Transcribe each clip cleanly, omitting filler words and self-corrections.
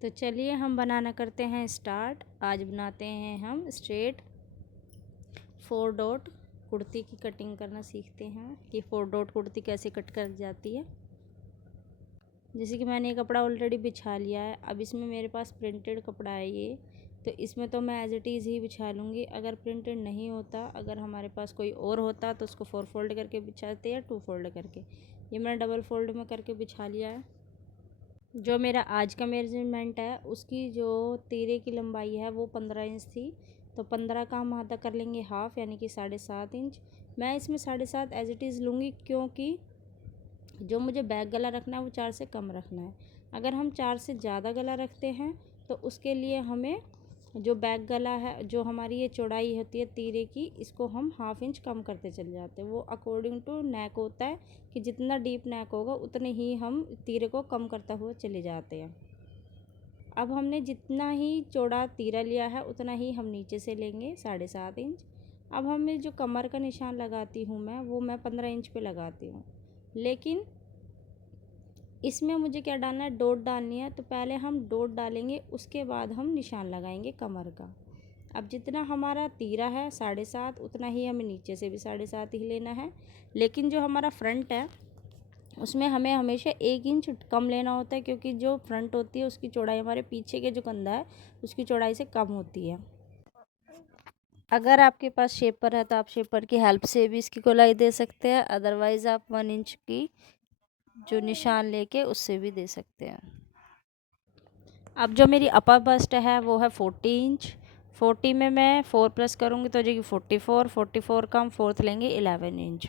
तो चलिए हम बनाना करते हैं स्टार्ट। आज बनाते हैं हम स्ट्रेट 4 डॉट कुर्ती की कटिंग करना सीखते हैं कि 4 डॉट कुर्ती कैसे कट कर जाती है। जैसे कि मैंने ये कपड़ा ऑलरेडी बिछा लिया है। अब इसमें मेरे पास प्रिंटेड कपड़ा है ये, तो इसमें तो मैं एज इट इज़ ही बिछा लूँगी। अगर प्रिंटेड नहीं होता, अगर हमारे पास कोई और होता तो उसको 4 फोल्ड करके बिछाते या 2 फोल्ड करके। ये मैंने डबल फोल्ड में करके बिछा लिया है। जो मेरा आज का मेजरमेंट है उसकी जो तीरे की लंबाई है वो 15 इंच थी, तो 15 का हम आधा कर लेंगे हाफ़, यानी कि 7.5 इंच। मैं इसमें 7.5 एज इट इज़ लूँगी, क्योंकि जो मुझे बैक गला रखना है वो 4 से कम रखना है। अगर हम 4 से ज़्यादा गला रखते हैं तो उसके लिए हमें जो बैक गला है, जो हमारी ये चौड़ाई होती है तीरे की, इसको हम हाफ़ इंच कम करते चले जाते हैं। वो अकॉर्डिंग टू नेक होता है कि जितना डीप नेक होगा उतने ही हम तीरे को कम करते हुए चले जाते हैं। अब हमने जितना ही चौड़ा तीरा लिया है उतना ही हम नीचे से लेंगे 7.5 इंच। अब हमें जो कमर का निशान लगाती हूँ मैं 15 इंच पे लगाती हूँ, लेकिन इसमें मुझे क्या डालना है, डॉट डालनी है। तो पहले हम डॉट डालेंगे, उसके बाद हम निशान लगाएंगे कमर का। अब जितना हमारा तीरा है 7.5, उतना ही हमें नीचे से भी 7.5 ही लेना है। लेकिन जो हमारा फ्रंट है उसमें हमें हमेशा 1 इंच कम लेना होता है, क्योंकि जो फ्रंट होती है उसकी चौड़ाई हमारे पीछे के जो कंधा है उसकी चौड़ाई से कम होती है। अगर आपके पास शेपर है तो आप शेपर की हेल्प से भी इसकी गोलाई दे सकते हैं, अदरवाइज़ आप 1 इंच की जो निशान लेके उससे भी दे सकते हैं। अब जो मेरी अपर बस्ट है वो है 40 इंच। 40 में मैं 4 प्लस करूँगी तो हो जाएगी 44। 44 का हम फोर्थ लेंगे 11 इंच,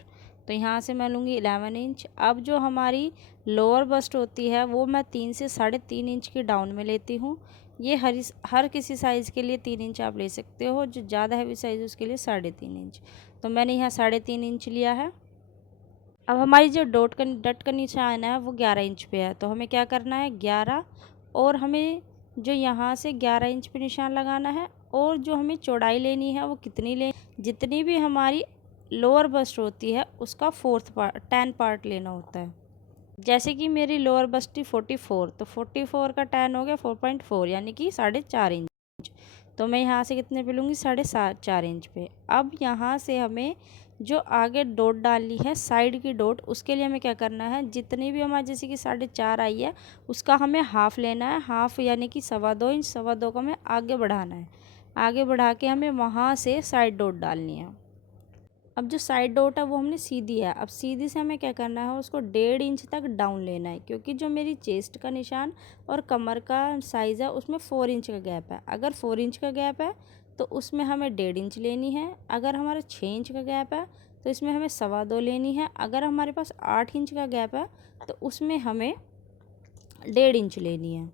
तो यहाँ से मैं लूँगी 11 इंच। अब जो हमारी लोअर बस्ट होती है वो मैं 3 से 3.5 इंच की डाउन में लेती हूँ। ये हर किसी साइज़ के लिए 3 इंच आप ले सकते हो, जो ज़्यादा हैवी साइज़ उसके लिए 3.5 इंच। तो मैंने यहाँ 3.5 इंच लिया है। अब हमारी जो डट का निशान है वो 11 इंच पे है, तो हमें क्या करना है 11, और हमें जो यहाँ से 11 इंच पे निशान लगाना है। और जो हमें चौड़ाई लेनी है वो कितनी जितनी भी हमारी लोअर बस्ट होती है उसका 10 पार्ट लेना होता है। जैसे कि मेरी लोअर बस्ट थी 44, तो 44 का 10 हो गया 4.4, यानी कि 4.5 इंच। तो मैं यहाँ से कितने पे लूँगी, 4.5 इंच पे। अब यहाँ से हमें जो आगे डॉट डालनी है साइड की डॉट, उसके लिए हमें क्या करना है, जितनी भी हमारी जैसे कि 4.5 आई है उसका हमें हाफ़ लेना है। हाफ़ यानी कि 2.25 इंच, 2.25 को हमें आगे बढ़ाना है। आगे बढ़ा के हमें वहाँ से साइड डॉट डालनी है। अब जो साइड डॉट है वो हमने सीधी है। अब सीधी से हमें क्या करना है, उसको 1.5 इंच तक डाउन लेना है, क्योंकि जो मेरी चेस्ट का निशान और कमर का साइज़ है उसमें 4 इंच का गैप है। अगर 4 इंच का गैप है तो उसमें हमें 1.5 इंच लेनी है। अगर हमारा 6 इंच का गैप है तो इसमें हमें 2.25 लेनी है। अगर हमारे पास 8 इंच का गैप है तो उसमें हमें 1.5 इंच लेनी है।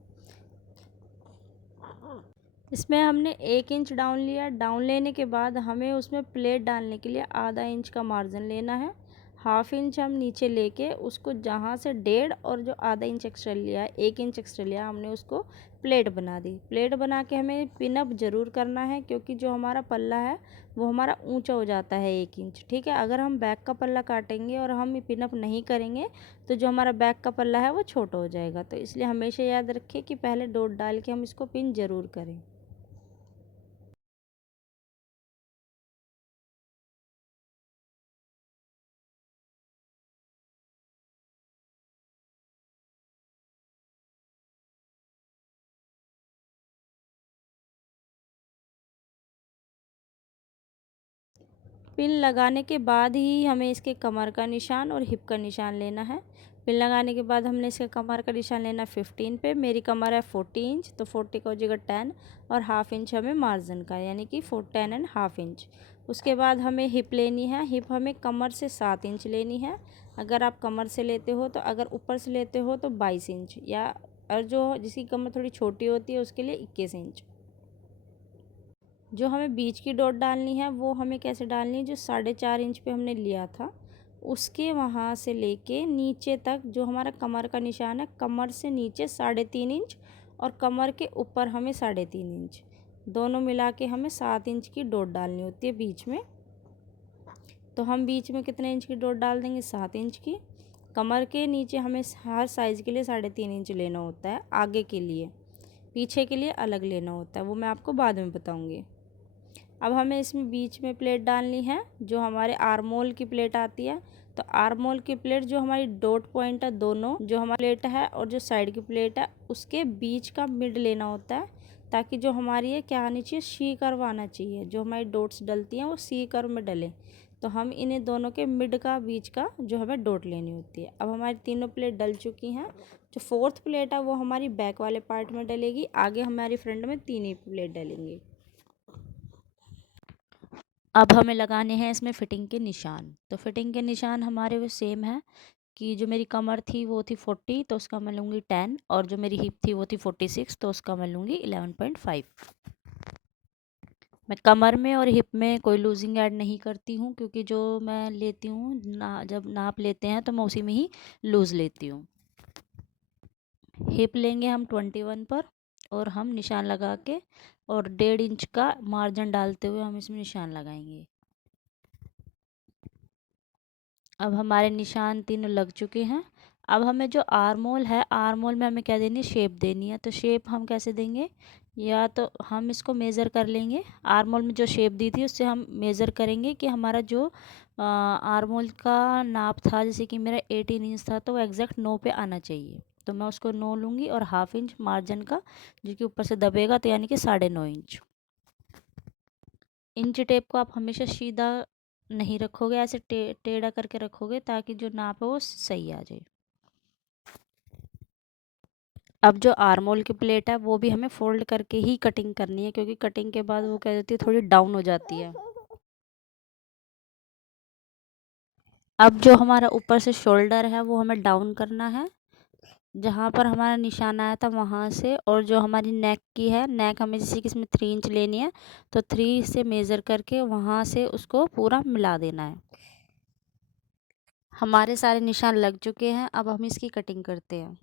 इसमें हमने 1 इंच डाउन लिया। डाउन लेने के बाद हमें उसमें प्लेट डालने के लिए आधा इंच का मार्जिन लेना है। हाफ़ इंच हम नीचे लेके उसको जहाँ से 1.5 और जो आधा इंच एक्स्ट्रा लिया है, 1 इंच एक्स्ट्रा लिया, हमने उसको प्लेट बना दी। प्लेट बना के हमें पिनअप ज़रूर करना है, क्योंकि जो हमारा पल्ला है वो हमारा ऊंचा हो जाता है 1 इंच। ठीक है, अगर हम बैक का पल्ला काटेंगे और हम पिनअप नहीं करेंगे तो जो हमारा बैक का पल्ला है वो छोटा हो जाएगा। तो इसलिए हमेशा याद रखें कि पहले डॉट डाल के हम इसको पिन ज़रूर करें। पिन लगाने के बाद ही हमें इसके कमर का निशान और हिप का निशान लेना है। पिन लगाने के बाद हमने इसके कमर का निशान लेना 15 पे। मेरी कमर है 40 इंच, तो 40 का हो जाएगा 10, और हाफ़ इंच हमें मार्जिन का, यानी कि 10 एंड हाफ़ इंच। उसके बाद हमें हिप लेनी है। हिप हमें कमर से 7 इंच लेनी है। अगर आप कमर से लेते हो तो, अगर ऊपर से लेते हो तो 22 इंच, या और जो जिसकी कमर थोड़ी छोटी होती है उसके लिए 21 इंच। जो हमें बीच की डॉट डालनी है वो हमें कैसे डालनी है, जो 4.5 इंच पे हमने लिया था उसके वहाँ से लेके नीचे तक जो हमारा कमर का निशान है, कमर से नीचे 3.5 इंच, और कमर के ऊपर हमें 3.5 इंच, दोनों मिला के हमें 7 इंच की डॉट डालनी होती है बीच में। तो हम बीच में कितने इंच की डॉट डाल देंगे, 7 इंच की। कमर के नीचे हमें हर साइज़ के लिए 3.5 इंच लेना होता है आगे के लिए। पीछे के लिए अलग लेना होता है, वो मैं आपको बाद में बताऊँगी। अब हमें इसमें बीच में प्लेट डालनी है, जो हमारे आर्मोल की प्लेट आती है। तो आर्मोल की प्लेट जो हमारी डॉट पॉइंट है, दोनों जो हमारी प्लेट है और जो साइड की प्लेट है, उसके बीच का मिड लेना होता है, ताकि जो हमारी ये क्या आनी चाहिए, सी कर्व आना चाहिए। जो हमारी डॉट्स डलती हैं वो सी कर्व में डले। तो हम इन्हें दोनों के मिड का बीच का जो हमें डॉट लेनी होती है। अब हमारी तीनों प्लेट डल चुकी हैं। जो फोर्थ प्लेट है वो हमारी बैक वाले पार्ट में डलेगी। आगे हमारी फ्रंट में तीन ही प्लेट डलेंगी। अब हमें लगाने हैं इसमें फ़िटिंग के निशान। तो फ़िटिंग के निशान हमारे वो सेम है कि जो मेरी कमर थी वो थी 40, तो उसका मैं लूँगी 10, और जो मेरी हिप थी वो थी 46, तो उसका मैं लूँगी 11.5। मैं कमर में और हिप में कोई लूजिंग ऐड नहीं करती हूँ, क्योंकि जो मैं लेती हूँ जब नाप लेते हैं तो मैं उसी में ही लूज़ लेती हूँ। हिप लेंगे हम 21 पर, और हम निशान लगा के और 1.5 इंच का मार्जिन डालते हुए हम इसमें निशान लगाएंगे। अब हमारे निशान तीनों लग चुके हैं। अब हमें जो आर्मोल है, आर्मोल में हमें क्या देनी है, शेप देनी है। तो शेप हम कैसे देंगे, या तो हम इसको मेज़र कर लेंगे। आर्मोल में जो शेप दी थी उससे हम मेज़र करेंगे कि हमारा जो आर्मोल का नाप था, जैसे कि मेरा 18 इंच था, तो वो एग्जैक्ट 9 पे आना चाहिए। तो मैं उसको 9 लूँगी, और 1/2 इंच मार्जिन का जो कि ऊपर से दबेगा, तो यानी कि 9.5 इंच। इंच टेप को आप हमेशा सीधा नहीं रखोगे, ऐसे टेढ़ा करके रखोगे, ताकि जो नाप है वो सही आ जाए। अब जो आर्मोल की प्लेट है वो भी हमें फोल्ड करके ही कटिंग करनी है, क्योंकि कटिंग के बाद वो क्या जाती है, थोड़ी डाउन हो जाती है। अब जो हमारा ऊपर से शोल्डर है वो हमें डाउन करना है, जहाँ पर हमारा निशान आया था वहाँ से। और जो हमारी नेक की है, नेक हमें जैसे कि इसमें 3 इंच लेनी है, तो 3 से मेज़र करके वहाँ से उसको पूरा मिला देना है। हमारे सारे निशान लग चुके हैं। अब हम इसकी कटिंग करते हैं।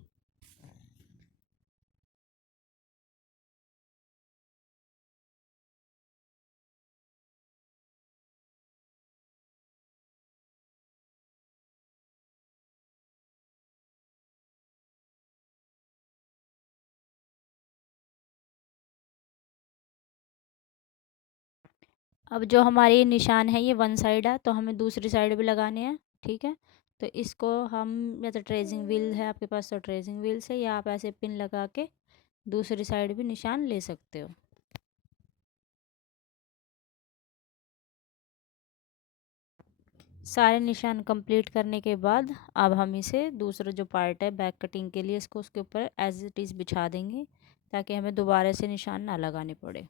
अब जो हमारे ये निशान है ये वन साइड है, तो हमें दूसरी साइड भी लगाने हैं, ठीक है। तो इसको हम, या तो ट्रेसिंग व्हील है आपके पास तो ट्रेसिंग व्हील से, या आप ऐसे पिन लगा के दूसरी साइड भी निशान ले सकते हो। सारे निशान कंप्लीट करने के बाद अब हम इसे दूसरा जो पार्ट है बैक कटिंग के लिए, इसको उसके ऊपर एज इट इज़ बिछा देंगे, ताकि हमें दोबारा से निशान ना लगाने पड़े।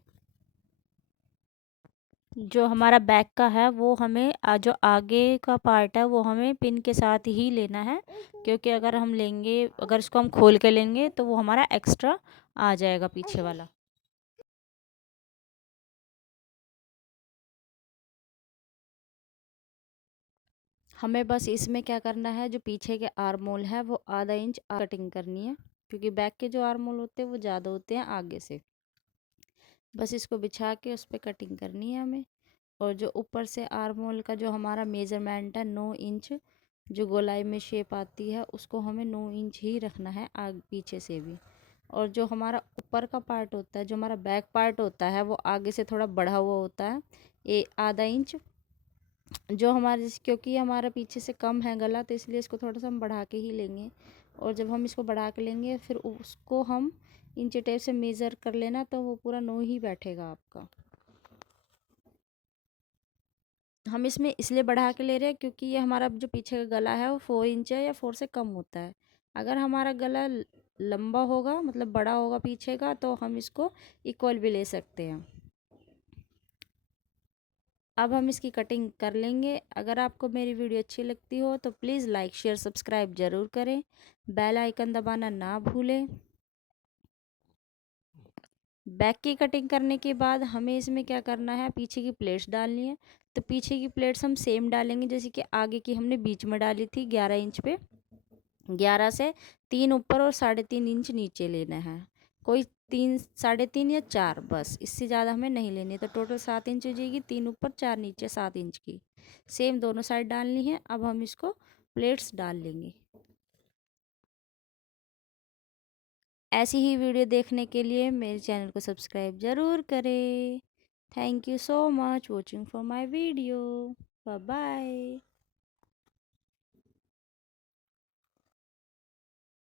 जो हमारा बैक का है वो हमें जो आगे का पार्ट है वो हमें पिन के साथ ही लेना है, क्योंकि अगर इसको हम खोल के लेंगे तो वो हमारा एक्स्ट्रा आ जाएगा पीछे वाला। हमें बस इसमें क्या करना है, जो पीछे के आर्मोल है वो आधा इंच कटिंग करनी है, क्योंकि बैक के जो आर्मोल होते हैं वो ज़्यादा होते हैं आगे से। बस इसको बिछा के उस पर कटिंग करनी है हमें। और जो ऊपर से आर्मोल का जो हमारा मेज़रमेंट है 9 इंच, जो गोलाई में शेप आती है उसको हमें 9 इंच ही रखना है आगे पीछे से भी। और जो हमारा ऊपर का पार्ट होता है, जो हमारा बैक पार्ट होता है, वो आगे से थोड़ा बढ़ा हुआ होता है, आधा इंच। जो हमारे, क्योंकि हमारा पीछे से कम है गला, तो इसलिए इसको थोड़ा सा हम बढ़ा के ही लेंगे। और जब हम इसको बढ़ा के लेंगे फिर उसको हम इंच टेप से मेज़र कर लेना, तो वो पूरा 9 ही बैठेगा आपका। हम इसमें इसलिए बढ़ा के ले रहे हैं क्योंकि ये हमारा जो पीछे का गला है वो 4 इंच है, या 4 से कम होता है। अगर हमारा गला लंबा होगा, मतलब बड़ा होगा पीछे का, तो हम इसको इक्वल भी ले सकते हैं। अब हम इसकी कटिंग कर लेंगे। अगर आपको मेरी वीडियो अच्छी लगती हो तो प्लीज़ लाइक शेयर सब्सक्राइब ज़रूर करें। बेल आइकन दबाना ना भूलें। बैक की कटिंग करने के बाद हमें इसमें क्या करना है, पीछे की प्लेट्स डालनी है। तो पीछे की प्लेट्स हम सेम डालेंगे जैसे कि आगे की हमने बीच में डाली थी 11 इंच पे। 11 से 3 ऊपर और 3.5 इंच नीचे लेना है। कोई 3, 3.5 या 4, बस इससे ज़्यादा हमें नहीं लेनी। तो टोटल 7 इंच हो जाएगी, 3 ऊपर 4 नीचे 7 इंच की। सेम दोनों साइड डालनी है। अब हम इसको प्लेट्स डाल लेंगे। ऐसी ही वीडियो देखने के लिए मेरे चैनल को सब्सक्राइब ज़रूर करें। Thank you so much watching for my video. Bye bye.